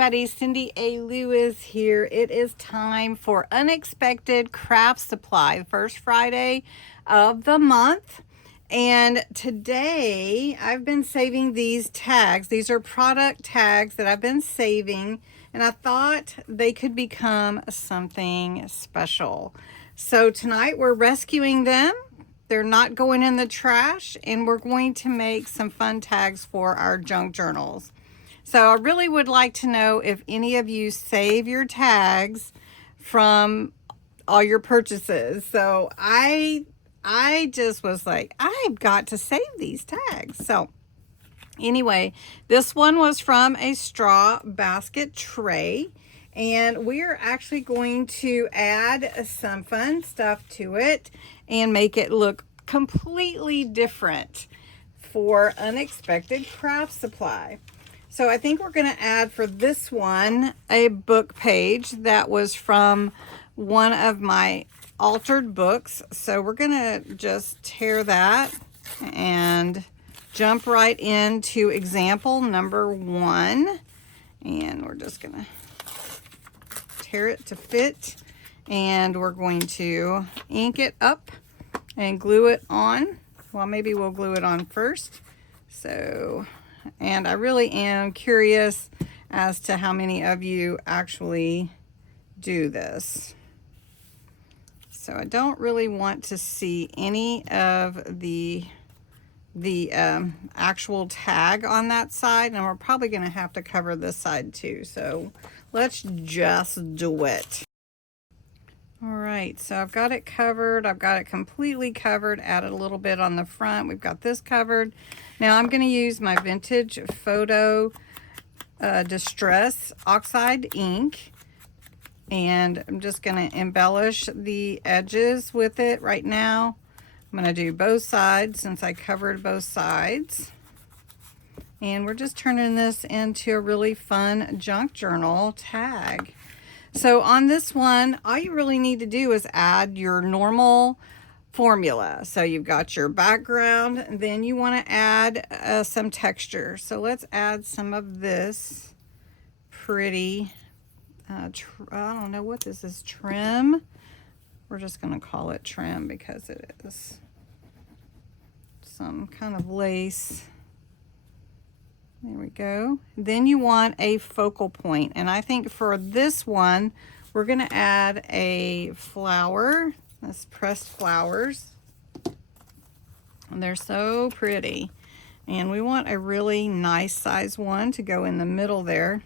everybody, Cindy A. Lewis here. It is time for Unexpected Craft Supply, first Friday of the month. And today I've been saving these tags. These are product tags that I've been saving, and I thought they could become something special. So tonight we're rescuing them. They're not going in the trash, and we're going to make some fun tags for our junk journals. So I really would like to know if any of you save your tags from all your purchases. So I just was like, I've got to save these tags. So anyway, this one was from a straw basket tray, and we're actually going to add some fun stuff to it and make it look completely different for Unexpected Craft Supply. So I think we're going to add for this one a book page that was from one of my altered books. So we're going to just tear that and jump right into example number 1. And we're just going to tear it to fit. And we're going to ink it up and glue it on. Well, maybe we'll glue it on first. So... and I really am curious as to how many of you actually do this. So I don't really want to see any of the actual tag on that side, and we're probably going to have to cover this side too. So let's just do it. All right, so I've got it covered. I've got it completely covered, added a little bit on the front. We've got this covered. Now I'm going to use my Vintage Photo Distress Oxide ink, and I'm just going to embellish the edges with it right now. I'm going to do both sides since I covered both sides. And we're just turning this into a really fun junk journal tag. So on this one, all you really need to do is add your normal formula. So you've got your background, and then you want to add some texture. So let's add some of this pretty, I don't know what this is, trim. We're just going to call it trim because it is some kind of lace. There we go. Then you want a focal point. And I think for this one, we're going to add a flower. That's pressed flowers. And they're so pretty. And we want a really nice size one to go in the middle there.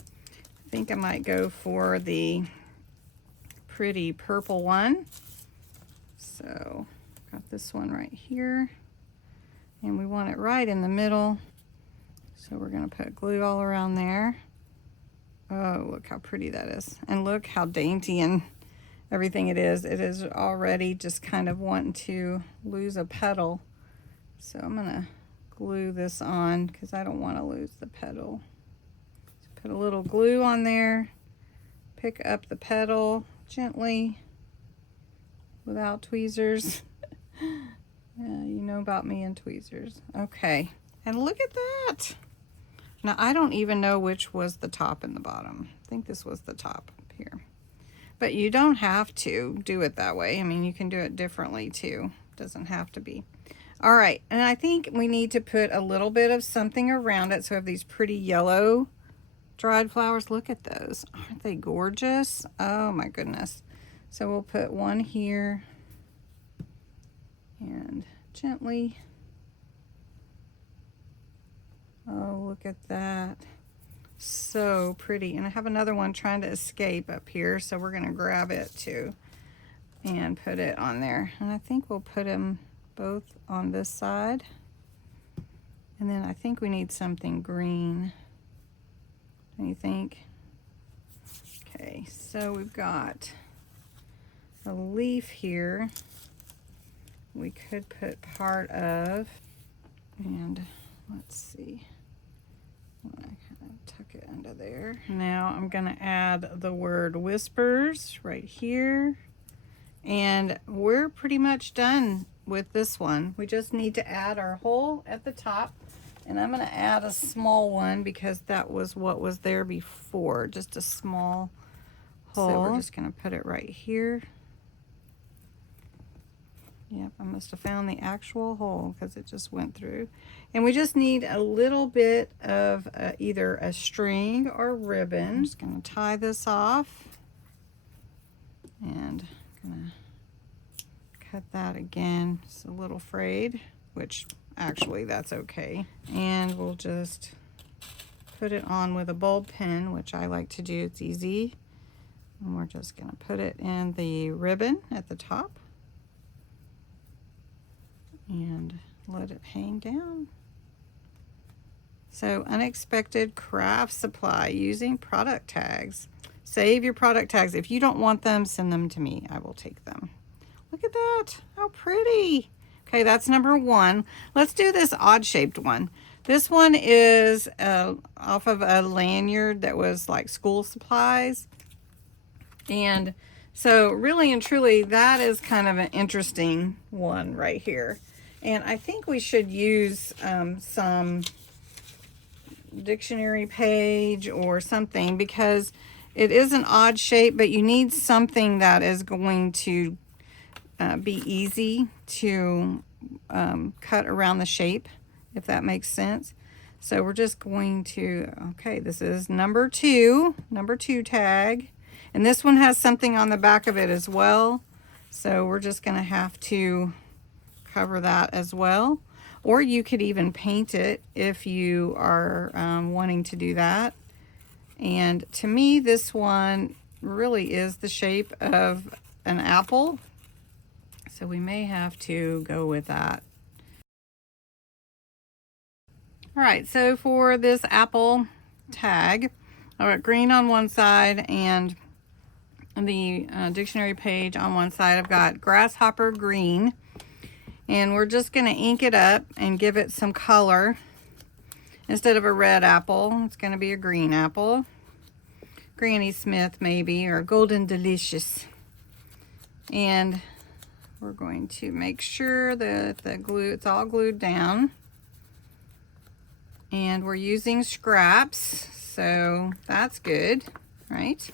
I think I might go for the pretty purple one. So, got this one right here. And we want it right in the middle. So we're going to put glue all around there. Oh, look how pretty that is. And look how dainty and everything it is. It is already just kind of wanting to lose a petal. So I'm going to glue this on because I don't want to lose the petal. Just put a little glue on there. Pick up the petal gently without tweezers. You know about me and tweezers. Okay. And look at that. Now, I don't even know which was the top and the bottom. I think this was the top up here. But you don't have to do it that way. I mean, you can do it differently too. It doesn't have to be. All right, and I think we need to put a little bit of something around it. So I have these pretty yellow dried flowers. Look at those. Aren't they gorgeous? Oh my goodness. So we'll put one here and gently. Oh, look at that. So pretty. And I have another one trying to escape up here, so we're going to grab it too and put it on there. And I think we'll put them both on this side. And then I think we need something green. What do you think? Okay, so we've got a leaf here. We could put part of, and let's see. I'm gonna kind of tuck it under there. Now I'm gonna add the word whispers right here. And we're pretty much done with this one. We just need to add our hole at the top And I'm going to add a small one because that was what was there before, just a small hole. So we're just going to put it right here. Yep, I must have found the actual hole because it just went through. And we just need a little bit of either a string or ribbon. I'm just going to tie this off. And I'm going to cut that again. It's a little frayed, which actually that's okay. And we'll just put it on with a bulb pin, which I like to do. It's easy. And we're just going to put it in the ribbon at the top and let it hang down. So, unexpected craft supply using product tags. Save your product tags. If you don't want them, send them to me. I will take them. Look at that. How pretty. Okay, that's number one. Let's do this odd shaped one. This one is off of a lanyard that was like school supplies. And so really and truly, that is kind of an interesting one right here. And I think we should use some dictionary page or something, because it is an odd shape, but you need something that is going to be easy to cut around the shape, if that makes sense. So we're just going to, okay, this is number two tag. And this one has something on the back of it as well. So we're just going to have to cover that as well. Or you could even paint it if you are wanting to do that. And to me, this one really is the shape of an apple. So we may have to go with that. All right, so for this apple tag, I've got green on one side and the dictionary page on one side. I've got grasshopper green. And we're just going to ink it up and give it some color. Instead of a red apple, it's going to be a green apple. Granny Smith maybe, or Golden Delicious. And we're going to make sure that the glue, it's all glued down. And we're using scraps, so that's good, right?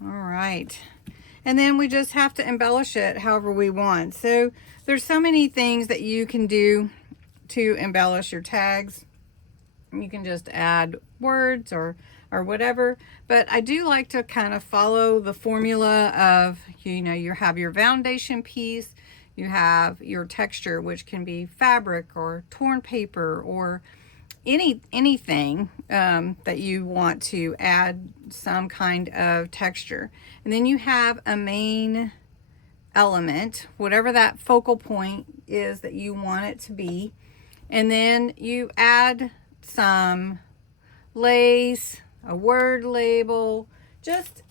All right. And then we just have to embellish it however we want. So there's so many things that you can do to embellish your tags. You can just add words or whatever. But I do like to kind of follow the formula of, you know, you have your foundation piece, you have your texture, which can be fabric or torn paper or anything that you want to add some kind of texture. And then you have a main element, whatever that focal point is that you want it to be. And then you add some lace, a word label, just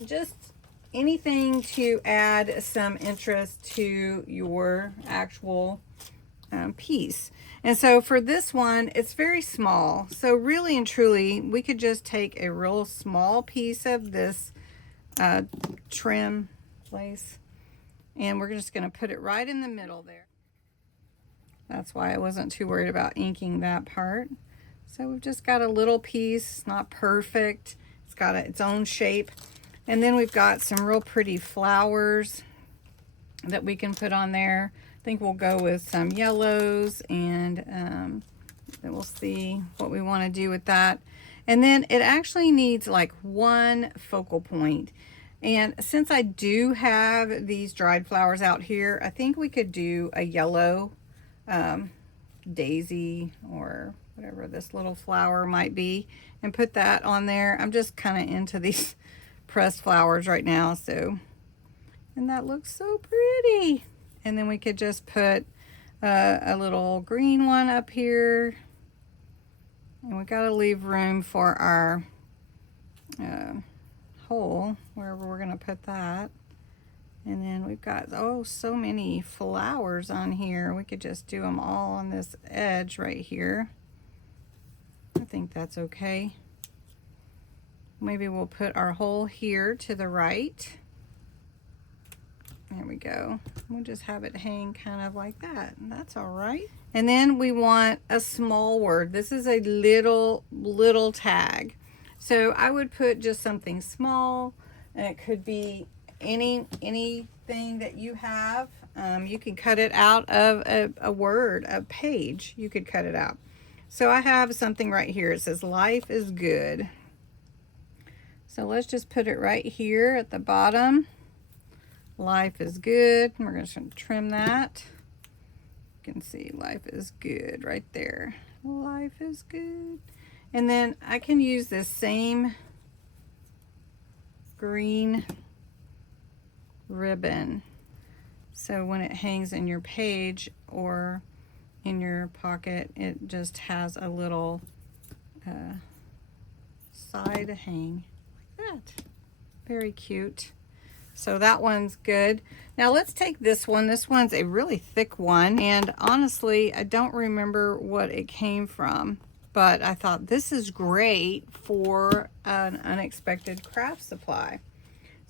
anything to add some interest to your actual piece. And so for this one, it's very small. So really and truly, we could just take a real small piece of this trim lace, and we're just going to put it right in the middle there. That's why I wasn't too worried about inking that part. So we've just got a little piece, not perfect. It's got its own shape. And then we've got some real pretty flowers that we can put on there. I think we'll go with some yellows, and then we'll see what we want to do with that. And then it actually needs like one focal point. And since I do have these dried flowers out here, I think we could do a yellow daisy or whatever this little flower might be, and put that on there. I'm just kind of into these pressed flowers right now, so, and that looks so pretty. And then we could just put a little green one up here, and we got to leave room for our hole wherever we're going to put that. And then we've got, oh, so many flowers on here. We could just do them all on this edge right here. I think that's okay. Maybe we'll put our hole here to the right. There we go. We'll just have it hang kind of like that, and that's all right. And then we want a small word. This is a little tag. So I would put just something small, and it could be anything that you have. You can cut it out of a word, a page. You could cut it out. So I have something right here. It says life is good. So let's just put it right here at the bottom. Life is good. We're going to trim that. You can see life is good right there. Life is good. And then I can use this same green ribbon. So when it hangs in your page or in your pocket, it just has a little side hang like that. Very cute. So that one's good. Now let's take this one. This one's a really thick one, and honestly, I don't remember what it came from, but I thought this is great for an unexpected craft supply.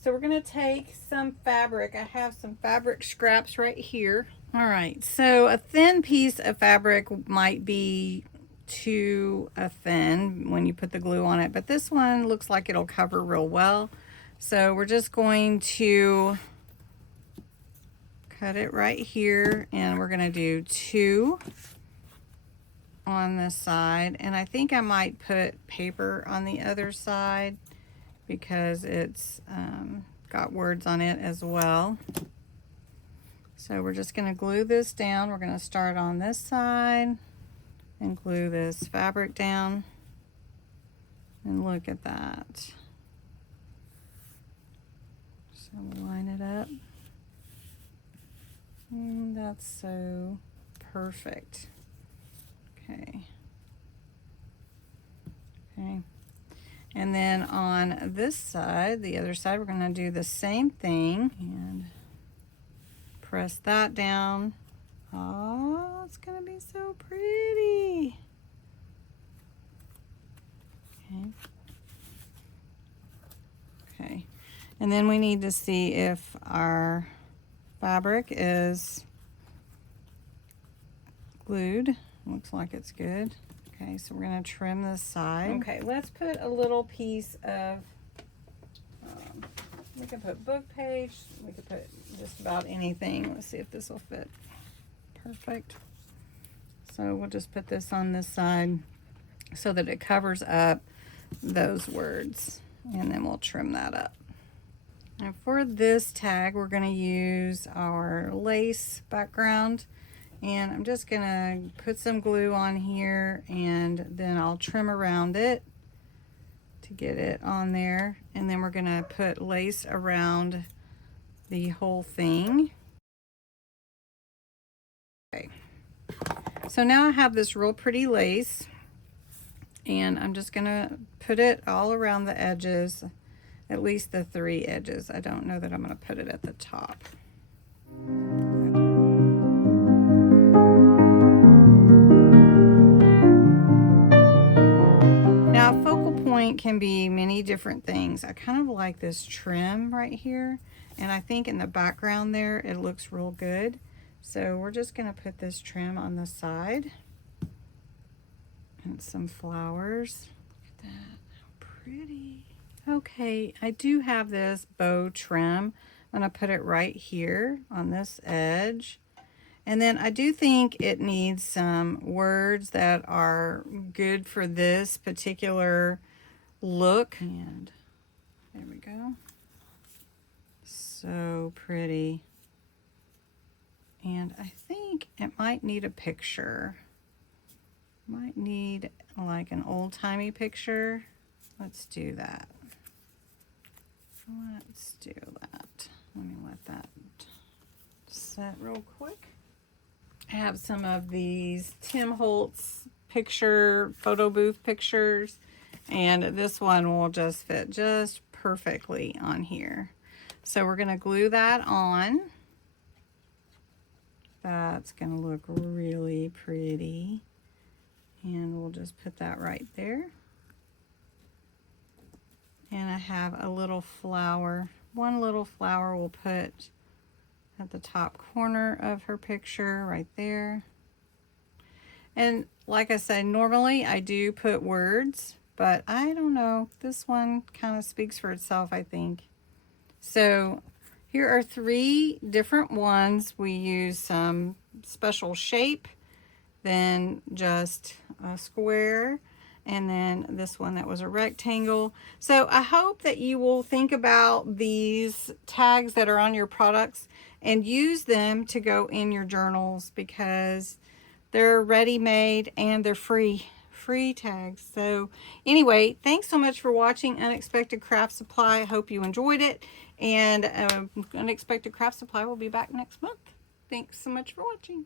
So we're gonna take some fabric. I have some fabric scraps right here. All right, so a thin piece of fabric might be too thin when you put the glue on it, but this one looks like it'll cover real well. So we're just going to cut it right here, and we're going to do 2 on this side. And I think I might put paper on the other side because it's got words on it as well. So we're just going to glue this down. We're going to start on this side and glue this fabric down. And look at that. So line it up. That's so perfect. Okay. Okay. And then on this side, the other side, we're going to do the same thing and press that down. Oh, it's going to be so pretty. Okay. Okay. And then we need to see if our fabric is glued. Looks like it's good. Okay, so we're going to trim this side. Okay, let's put a little piece of, we can put book page, we could put just about anything. Let's see if this will fit. Perfect. So we'll just put this on this side so that it covers up those words, and then we'll trim that up. Now for this tag, we're going to use our lace background, and I'm just going to put some glue on here, and then I'll trim around it to get it on there, and then we're going to put lace around the whole thing. Okay, so now I have this real pretty lace, and I'm just going to put it all around the edges. At least the 3 edges. I don't know that I'm going to put it at the top. Now, a focal point can be many different things. I kind of like this trim right here, and I think in the background there it looks real good. So we're just going to put this trim on the side and some flowers. Look at that, how pretty. Okay, I do have this bow trim. I'm going to put it right here on this edge. And then I do think it needs some words that are good for this particular look. And there we go. So pretty. And I think it might need a picture. Might need like an old-timey picture. Let's do that. Let's do that. Let me let that set real quick. I have some of these Tim Holtz photo booth pictures, and this one will just fit just perfectly on here. So we're going to glue that on. That's going to look really pretty. And we'll just put that right there. And I have a little flower. One little flower we'll put at the top corner of her picture right there. And like I said, normally I do put words, but I don't know. This one kind of speaks for itself, I think. So here are 3 different ones. We use some special shape, then just a square, and then this one that was a rectangle. So I hope that you will think about these tags that are on your products and use them to go in your journals, because they're ready-made and they're free tags. So anyway, thanks so much for watching Unexpected Craft Supply. I hope you enjoyed it, and Unexpected Craft Supply will be back next month. Thanks so much for watching.